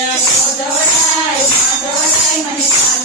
Madhavai, Madhavai, Madhavai, Madhavai, Madhavai, Madhavai, Madhavai, Madhavai, Madhavai,